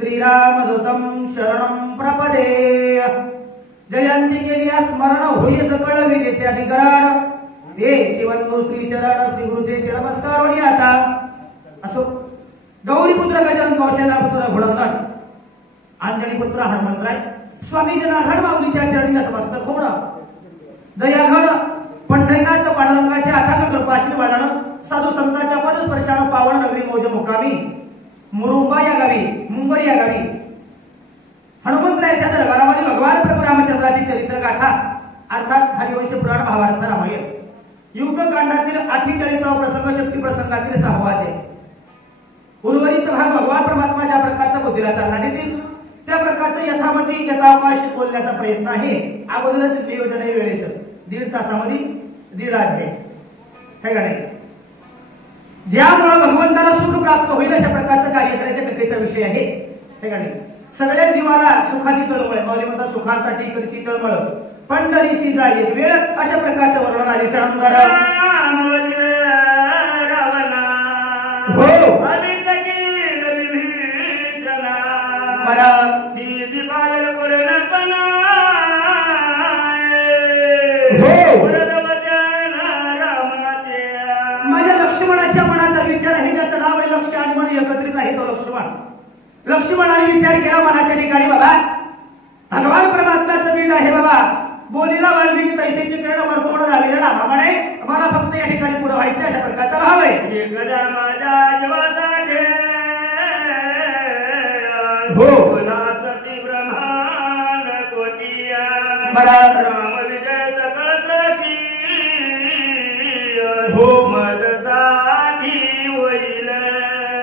श्रीरामदूतं शरणं प्रपदे। जयंती केली स्मरण होई सकळ विजेचे अधिकरण हे शिवंतु श्री चरण श्री गुरुचे नमस्कार होई आता असो। गौरीपुत्र गजानन कौशल्या पुत्र घोडंदन अंजनी पुत्र हनुमंतराय स्वामी जनार्दन माऊलीच्या चरणी नतमस्तक होणं दयाघन पंढरीनाथ पांडुरंगाच्या अथांग कृपा आशीर्वादानं साधू संतांच्या पदस्पर्शानं पावन नगरी मौज मुकामी मुरुंबा या गावी मुंबई या गावी हनुमंतरायाच्या दरबारामध्ये भगवान प्रभू रामचंद्राची चरित्र गाथा अर्थात हरिवंश पुराण भावार्थ रामायण युग कांडातील 48वा प्रसंग शक्ती प्रसंगातील 6वा अध्याय। उर्वरित भाग भगवान परमात्मा ज्या प्रकारचा बुद्धीला चालना देतील त्या प्रकारचं यथामती यथावकाश बोलण्याचा प्रयत्न आहे। अगोदरच नियोजन आहे वेळेचं 1.5 तासामध्ये 1.5 अध्याय हे का नाही। ज्यामुळे भगवंताला सुख प्राप्त होईल अशा प्रकारचं कार्य करायच्या कथेचा विषय आहे हे का नाही। सगळ्या जीवाला सुखाची तळमळ माऊली म्हणतात सुखासाठी करची तळमळ पंढरीशी जाईल वेळ अशा प्रकारचं वर्णन आले चंदर हो माझ्या लक्ष्मणाच्या मनाचा विचार आहे ज्याचं नाव आहे लक्ष्य आणि मन एकत्रित आहे तो लक्ष्मणाने विचार केला मनाच्या ठिकाणी बाबा भगवान परमात्म्याचं बीज आहे बाबा बोलीला वाल्मिकी तैसेचे किरण मरतोड झालेलं ना म्हणे मला फक्त या ठिकाणी पुढे व्हायचं अशा प्रकारचा भाव आहे। हो राम विजय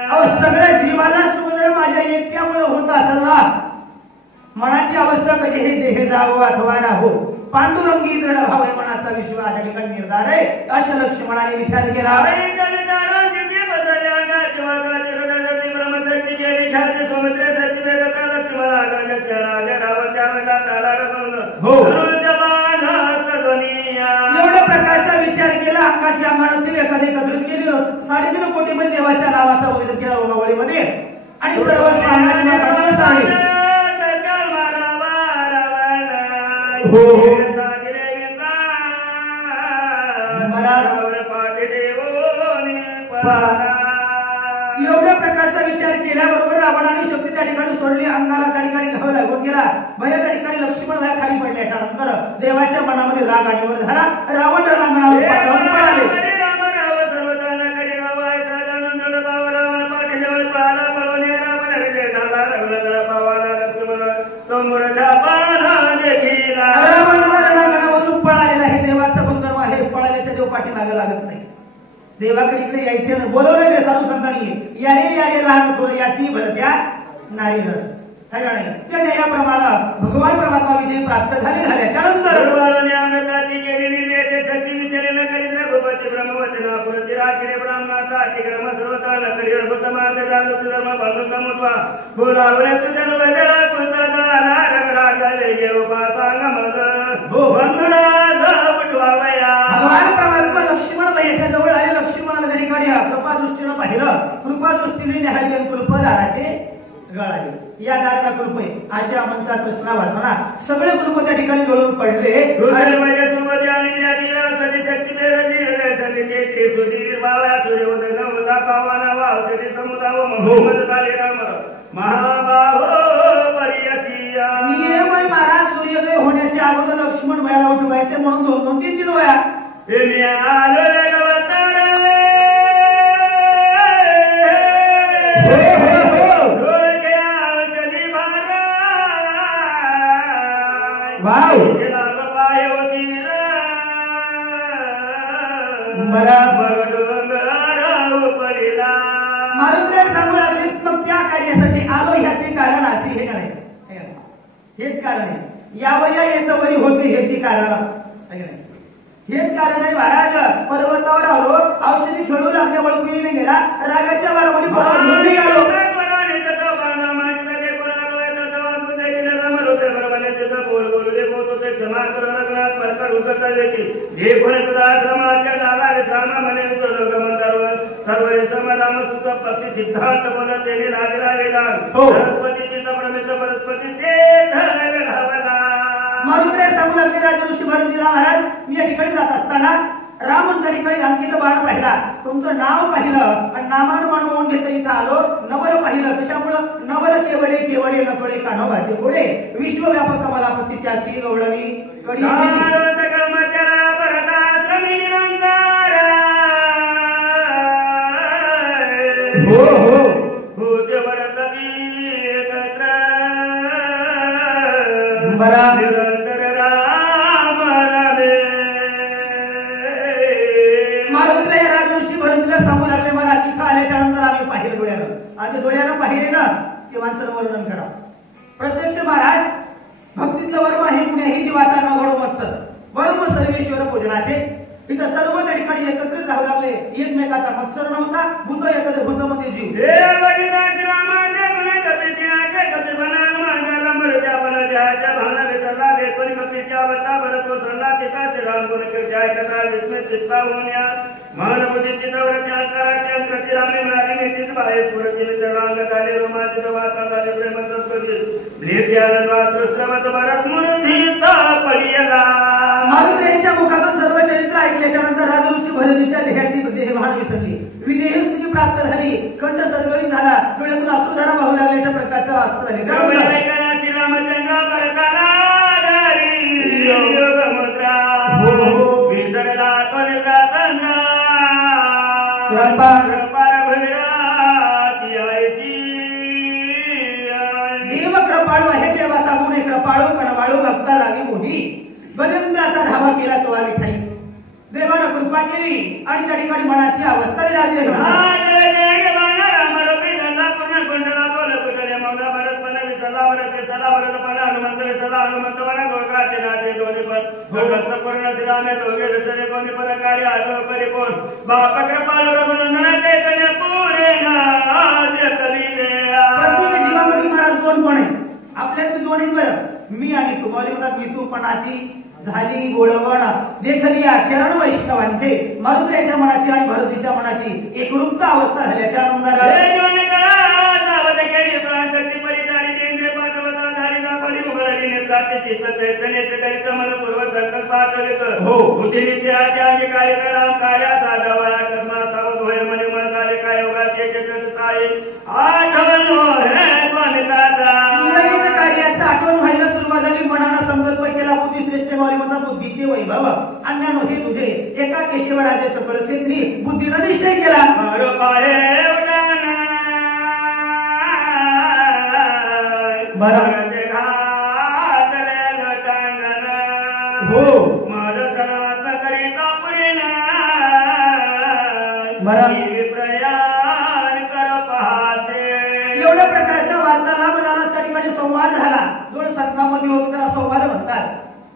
हो सगळ्या जीवाला सुंदर माझ्या एकट्यामुळे होत असेल ना मनाची अवस्था कशी हे देह जावं अथवा ना हो पांडुरंगी दृढ भाव आहे मनाचा विश्वास या ठिकाणी निर्धार आहे अशा लक्ष्मणाने विचार केला। हो एवढ्या प्रकारचा विचार केला आकाशी अंगातील एखादे एकत्रित केली 3.5 कोटी मध्ये देवाच्या नावाचा वगैरे केला ओमावळीमध्ये आणि सर्व हो एवढ्या प्रकारचा विचार केल्याबरोबर रावणाने शक्ती त्या ठिकाणी सोडली अंगाला त्या ठिकाणी घाव लागून गेला भया त्या ठिकाणी लक्ष्मण खाली पडल्याच्या नंतर देवाच्या मनामध्ये राग आणीवर झाला रावण रांगणावर पळाले। लागत नाही देवाकडे इकडे यायचे बोलवलेले साधू संतांनी याने लहान थोडं याची भरत्या नाही त्याप्रमाणे भगवान परमात्मा विजय प्राप्त झाल्याच्या नंतर लक्ष्मण वयाच्या जवळ आले लक्ष्मणाला त्या ठिकाणी कृपा दृष्टीनं पाहिलं कृपा दृष्टीने न्याहाळले कुलप दाराचे गळाले या दाराला कुलप आहे अशा म्हणतात कृष्णा वासना सगळे कुलप त्या ठिकाणी गळून पडले। महाराज सूर्योदय होण्याच्या अगोदर लक्ष्मण वयाला उठवायचे म्हणून 2-3 दिन वया मारुद्रे सांगू लागले त्या कार्यासाठी आलो हेच कारण आहे. यावया येतं वरी होते हेच कारण आहे. हेच कारण आहे महाराज. पर्वतावर आलो, औषधी खेळू लागल्या वळकुलीने गेला, रागाच्या वारामध्ये क्षमा करो रघुनाथ परकर उतरता देखील हे कोणी सुद्धा आश्रमाच्या दादा विश्रामा म्हणे सर्व समाधान सुद्धा पक्षी सिद्धांत बोलत त्यांनी लागला वेदांत सरस्वतीची परमेश्वर परस्पती ते धावला. मारुत्रे सांगू लागले राज ऋषी भरतीला महाराज मी या ठिकाणी जात असताना रामन त्या ठिकाणी अंकित बाण पाहिला, तुमचं नाव पाहिलं आणि नामानुमान होऊन घेतलं इथं आलो. नवल पाहिलं, कशामुळं नवल केवळे केवळे नकळे कानोबाचे पुढे विश्वव्यापक कमलापती त्यासी गवळणी कडी हो हो हो देवरती एकत्र बरा डोळ्यानं पाहिले ना ते माणसानं वर्णन करा. प्रत्यक्ष महाराज भक्तीतलं वर्म आहे कुणीही जीवाचा न घडो मत्सर वर्म सर्वेश्वर पूजनाचे. इथं सर्व त्या ठिकाणी एकत्रित राहू लागले. एकमेकाचा मत्सर नव्हता, भूत एकत्र भूतमध्ये जीव. मारुतीच्या मुखातून सर्व चरित्र ऐकल्याच्या नंतर राजऋषी भरतीच्या देहाची देहभान विसरली, विदेह स्थिती प्राप्त झाली, कंठ सरगळीत झाला, डोळ्यातून अश्रुधारा वाहू लागल्याच्या प्रकारचा वास्तव झाली. देव कृपाळू आहे, देवाचा गुण आहे कृपाळू, कणवाळू भक्ता लागी मोही. गजेंद्राचा धावा केला तो विठाई, देवानं कृपा केली आणि त्या ठिकाणी मनाची अवस्था लागली. जीवामध्ये महाराज दोन कोण आहे आपल्यात दोन आहे बरं, मी आणि तू. म्हणतात मी तू पणाची झाली गोळवण देखली चरण वैष्णवांचे. मारुतीच्या मनाची आणि भरतीच्या मनाची एकरूपता अवस्था झाल्याच्या आठवण व्हायला सुरुवात झाली. मनानं संकल्प केला, बुद्धी श्रेष्ठ म्हणतात बुद्धीचे वैभव अन्यानो हे तुझे एका केशवराजे सकळ सिद्धी. बुद्धीनं निश्चय केला हो एवढ्या प्रकारच्या वार्तालाप झाला, त्या ठिकाणी संवाद झाला. दोन संतांमध्ये होतो त्याला संवाद म्हणतात,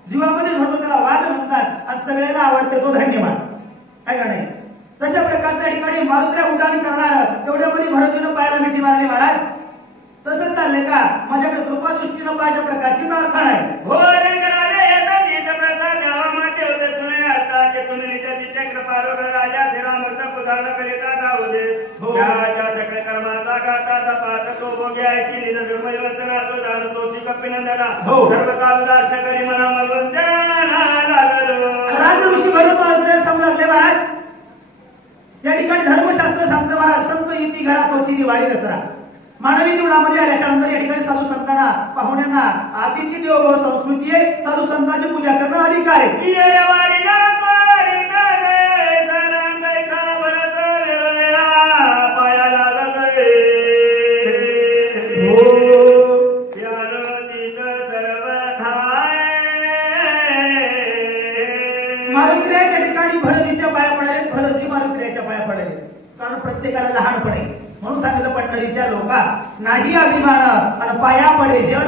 जीवामध्ये होतो त्याला वाद म्हणतात आणि सगळ्याला आवडते तो धन्यवाद आहे का नाही. तशा प्रकारच्या ठिकाणी मारुत्र्या उदाहरण करणार तेवढ्यामध्ये भरतीनं पाहायला मिठी मारली. महाराज तसं चाललंय का, माझ्याकडे कृपा दृष्टीनं पाहिजे प्रकारची प्रार्थना आहे. राजऋषी भरत महाराज सांगू लागले महाराज या ठिकाणी धर्मशास्त्र सांगतं महाराज संत येती घरात होती दिवाळी दसरा. मानवी जीवनामध्ये आल्याच्या नंतर या ठिकाणी साधू संतांना पाहुण्यांना अतिथी देवो संस्कृती आहे. साधू संतांची पूजा करणं अधिकार आहे. मारुतीच्या ठिकाणी भरतीच्या पाया पडाले, भरती मारुतीच्या पाया पडाले, कारण प्रत्येकाला लहानपणे म्हणून सांगितलं पंढरीच्या लोका नाही अभिमान आणि पाया पडे जण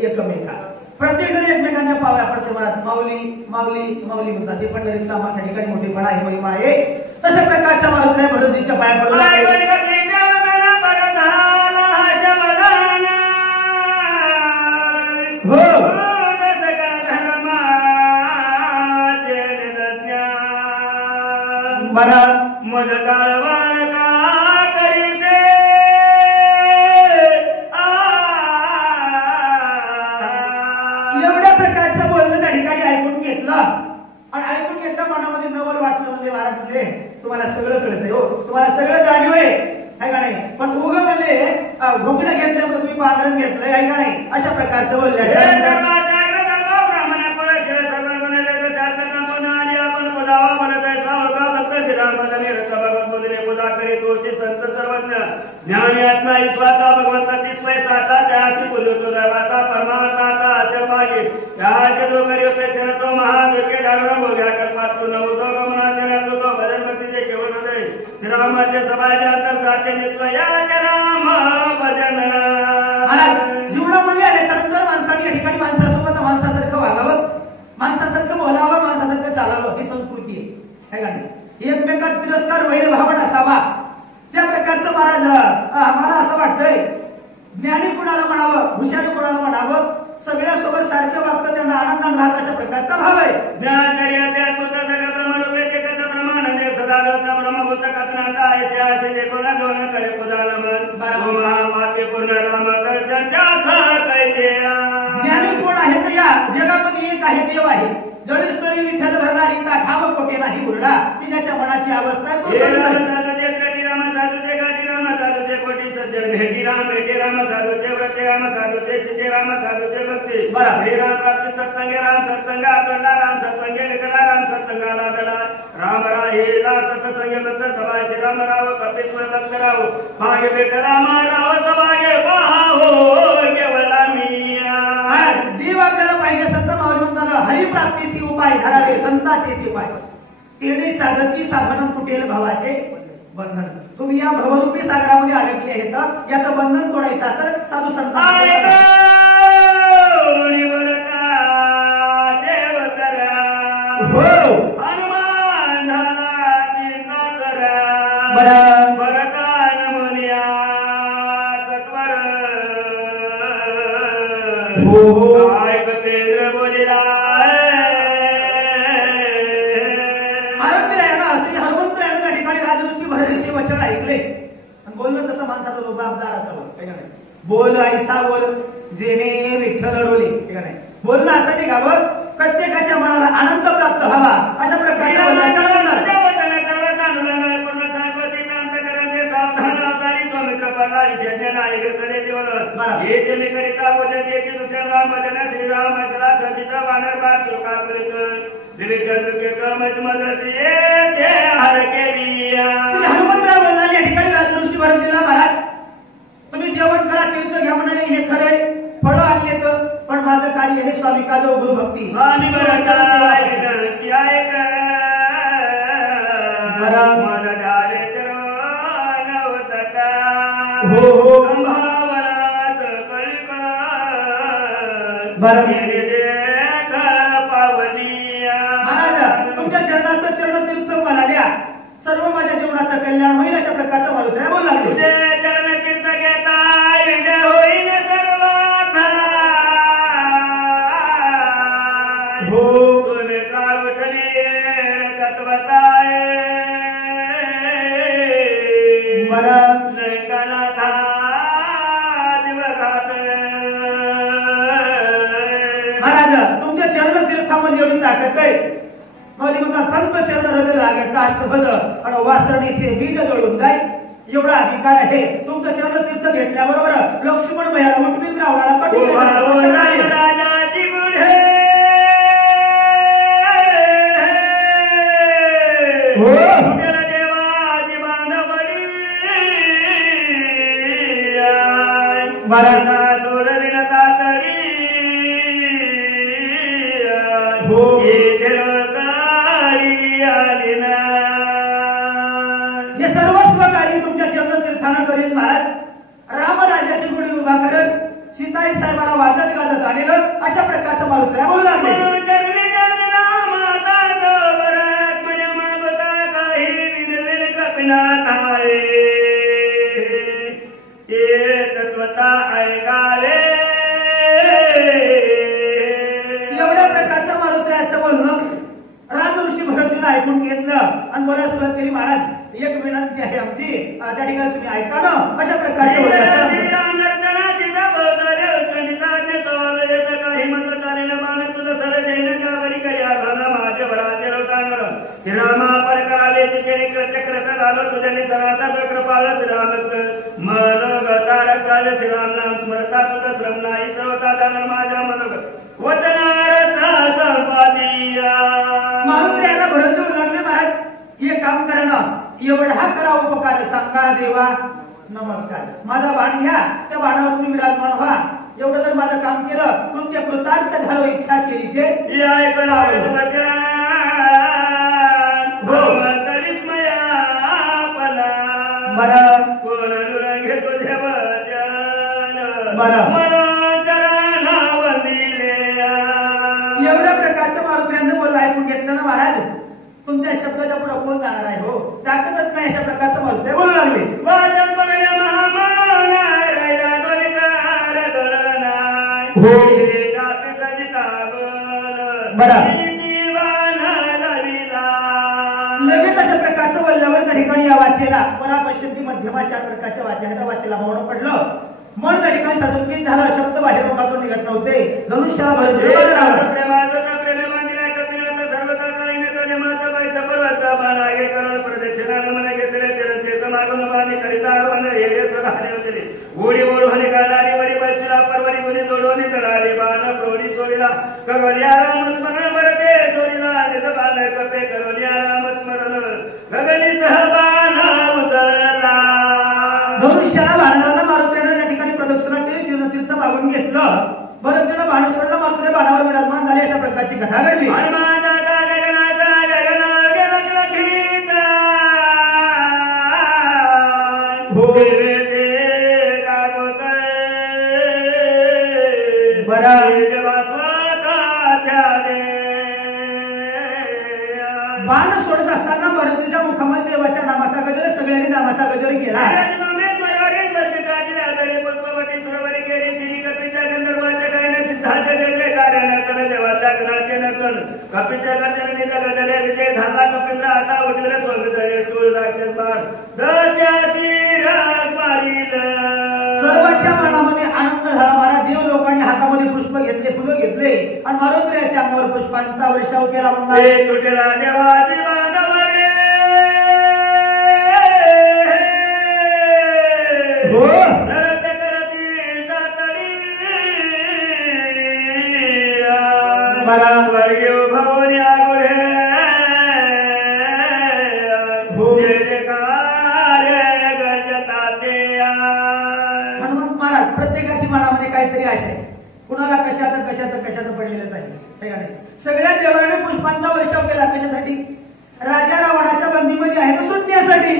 एकमेका प्रत्येक जण एकमेकांच्या पावल्या पडते म्हणत माऊली माऊली माऊली म्हणतात ते पण त्या ठिकाणी मोठेपणा आहे महिमा आहे तशा प्रकारच्या मारुतीच्या भरतीच्या पाया पडून बरा मजकारवान का करीते एवढ्या प्रकारचं बोलणं त्या ठिकाणी ऐकून घेतलं आणि ऐकून घेतलं मनामध्ये नवल वाटलं म्हणजे महाराज म्हणजे तुम्हाला सगळं कळतंय हो तुम्हाला सगळं जाणीव आहे का नाही पण उगं म्हणजे भोगणं घेतलं म्हणजे तुम्ही पांघरण घेतलंय आहे का नाही अशा प्रकारचं बोलल्या संत सर्वज्ञ ज्ञानी आत्मा ईश्वराचा भगवंताची स्वयंता त्याची बोलवतो दैवाचा परमार्थाचा आचरवागे त्याचे जो करी अपेक्षण तो महादेवके धारण भोग्या कल्पातून नवतो गमनाचे तो भजनपतीचे केवळ हृदय श्रीरामाचे सभाच्या अंतर्गाचे नित्व याचे राम भजन जीवनामध्ये आल्याच्यानंतर माणसाने या ठिकाणी माणसासोबत माणसासारखं वागावं माणसासारखं बोलावं माणसासारखं चालावं ही संस्कृती आहे का नाही एकमेकात तिरस्कार वैरभाव नसावा त्या प्रकारचं महाराज मला असं वाटतंय ज्ञानी कुणाला म्हणावं हुशारी कुणाला म्हणावं सगळ्यासोबत सारखं वागतं त्यांना आनंदात राहत अशा प्रकारचा भाव आहे ज्ञान ब्रह्मरूपे प्रमाण सदा ब्रह्मभूत कथनाचा ऐतिहासिक देखोना दोन करे पुजाला मन महापापी पूर्ण राम ज्ञानी कोण आहे तर या जगामध्ये एक आहे देव आहे जळस्थळी विठ्ठल भरणारी का ठाव कोटे नाही उरला ती ज्याच्या मनाची अवस्था भेटी राम भेटे राम साधुते व्रते राम साधुते सिद्धे राम साधुते भक्ती श्रीराम प्राप्ती सत्संगे राम सत्संग आकरला राम सत्संगे निकला राम सत्संगाला गला राम राहिला सत्संगे भक्त सभाचे राम राव कपिस्वर भक्त राव मागे भेट राम राव सभागे पाहावो केवला मिया देव आपल्याला पाहिजे संत माऊली म्हणतात हरिप्राप्तीची उपाय धरावे संताचे ते उपाय तेने साधकी साधन कुटेल भावाचे बंधन तुम्ही या भवरूपी सागरामध्ये अडकले आहेत याचं बंधन तोडायचं तर साधू संत हनुमान झाला भरतान मुनिया तत्वर काय कपेंद्र बोलिला वचन ऐकले आणि बोललं तसं माणसाचा लोभाबदार असावं बोल ऐसा बोल जेणे विठ्ठल रडवले नाही बोलणं असं निघावं प्रत्येकाच्या मनाला आनंद प्राप्त व्हावा अशा प्रकारे हनुमंतराव बोलला या ठिकाणी राजऋषी भरतीला महाराज तुम्ही जेवण करा तीर्थ घ्या म्हणाले हे खरे फळं आणि येतं पण माझं कार्य हे स्वामी काजो गुरु भक्ती महाराज तुमच्या चरणाचं चरण तीर्थ मला द्या सर्व माझ्या जीवनाचं कल्याण होईल अशा प्रकारचं मारुती बोलला तुझे चरण तीर्थ घेता विजय होईल सर्वात सुमित्रा उठली तत्वताय लंकनाथा दिवसात महाराज तुमच्या चरण तीर्थामध्ये एवढी ताकद आहे मौली म्हणतात संत चरण हृदय लागेल काष्टभद आणि वासरणीचे बीज जोडून जाईल एवढा अधिकार आहे तुमचं चरण तीर्थ घेतल्याबरोबर लक्ष्मण भयाला उठवील रावणाला राजाची गुढे देवाची बांधवडी सोडविन तातडी हे सर्वस्व कार्य तुमच्या चरण तीर्थानं करील महाराज रामराजाची गुढी उभा करेल सीताई साहेबांना वाजत गाजत आलेलं अशा प्रकारचं मारुती बोलू लागले. एवढ्या प्रकारचं मारुत्र्याचं बोलणं राजऋषी भरतजीने ऐकून घेतलं आणि बोलायला सुरुवात केली. महाराज एक विनंती आहे आमची, त्या ठिकाणी तुम्ही ऐका ना. अशा प्रकारचे श्रीरामा पण कराले तिथे चक्र झालं तुझ्याने सराचा चक्र पाळलं श्रीरामच मन गतारक झालं श्रीराम नाम स्मरता तुझं श्रम नाही सर्वता झालं माझ्या मन वचनारथा संपादिया. मारुत्र्याला भरत लागले. महाराज हे काम करा ना, एवढा करा उपकार सांगा देवा. नमस्कार, माझा बाण घ्या, त्या बाणावर तुम्ही विराजमान व्हा. एवढं जर माझं काम केलं तुमचे कृतार्थ झालो इच्छा केली जे एवढ्या प्रकारचं मारुत्र्यानं बोललं ऐकून घेतलं ना. महाराज तुमच्या शब्दाच्या पुढे कोण जाणार आहे हो, ताकदच नाही. अशा प्रकारचं मारुत्र्य बोलू लागले. लगेच अशा प्रकारचं बोलल्यावर त्या ठिकाणी या वाचेला परापश्चिम मध्यमाच्या प्रकारच्या वाचेला वाचेला मौन पडलं. मन त्या ठिकाणी सजून झालं. शब्द बाहेर मुखातून निघत नव्हते. धनुष्या ओढी ओढून गाडी वरी बसला परवरी गुणी जोडून चढाले बाण प्रौढी चोरीला करवल्या रामस्मरण भरते चोरीला बाण कपे करवल्या रामस्मरण गगनी सहबाण उचलला. धनुष्याला बाणाला मारुत्र्यानं त्या ठिकाणी प्रदक्षिणा केली. तीर्थ मागून घेतलं. बरं त्यानं बाण सोडलं. मारुत्र्य बाणावर विराजमान झाले. अशा प्रकारची कथा घडली. बाण सोडत असताना भरतीच्या मुखामध्ये देवाच्या नामाचा गजर सगळ्यांनी नामाचा गजर केला. कपिलच्या गजरेचा गजरे विजय झाला. कपिंद्र आता उठले सर्वांच्या मनामध्ये आनंद झाला. मला देव लोकांनी हातामध्ये पुष्प घेतले, फुलं घेतले आणि मारुत्र्याच्या अंगावर पुष्पांचा वर्षाव केला. तुटेला देवाची बांधवडे प्रत्येकाची मनामध्ये काहीतरी आहे. कुणाला कशाचं पडलेलं आहे. सगळ्या देवाने पुष्पांचा वर्षाव केला. कशासाठी? राजा रावणाच्या बंदीमध्ये आहे तर सुटण्यासाठी.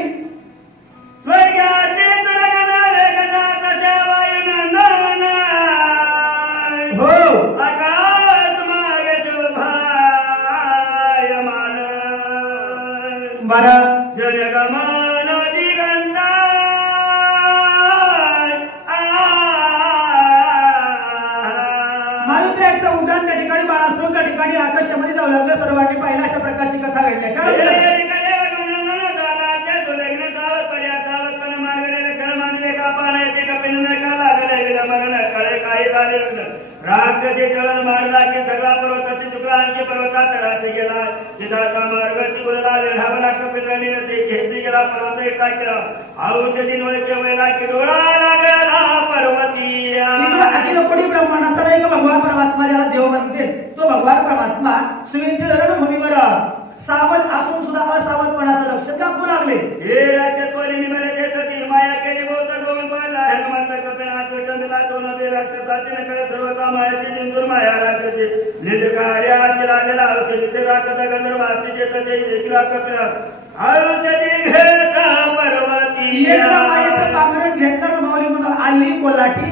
हो बरं मारुत्र्याचं उड्डाण त्या ठिकाणी बाणासूर त्या ठिकाणी आकाशामध्ये जाऊ लागलं. सर्वांनी पाहिलं. अशा प्रकारची कथा घडल्या. राक्षसी जळण मारला की सगळा पर्वताची तुकडा आणखी पर्वतात राशी गेला. तिथाचा मार्ग तिकडला लेढावला. कपिलांनी घेतली गेला. पर्वत एकटा केला. औषधी नोळीचे वेळा की डोळा लागला पर्वती. ब्रह्मांडाचा एक भगवान परमात्मा ज्याला देव म्हणते तो भगवान परमात्मा सुवेंद्र रणभूमीवर सावध असून सुद्धा असावधपणाचं लक्ष दाखवू लागले. हे राज्यत्वारी निमेले माया केली बहुत गोविंद पाहिला. हेमंत कपिनाथ चंद्रला तो नदी राक्षसाची नकडे सर्वता मायाची जिंदूर माया राक्षसी निज कार्याची लागलेला औषधीचे राक्षसा गंधर्वाची ते देखील कपिनाथ औषधी घेता पर्वती. मायेचं पांघरण घेतलं माऊली म्हणून आली कोल्हाटी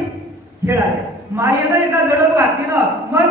खेळाले. मायेनं एका जडप घातली ना मग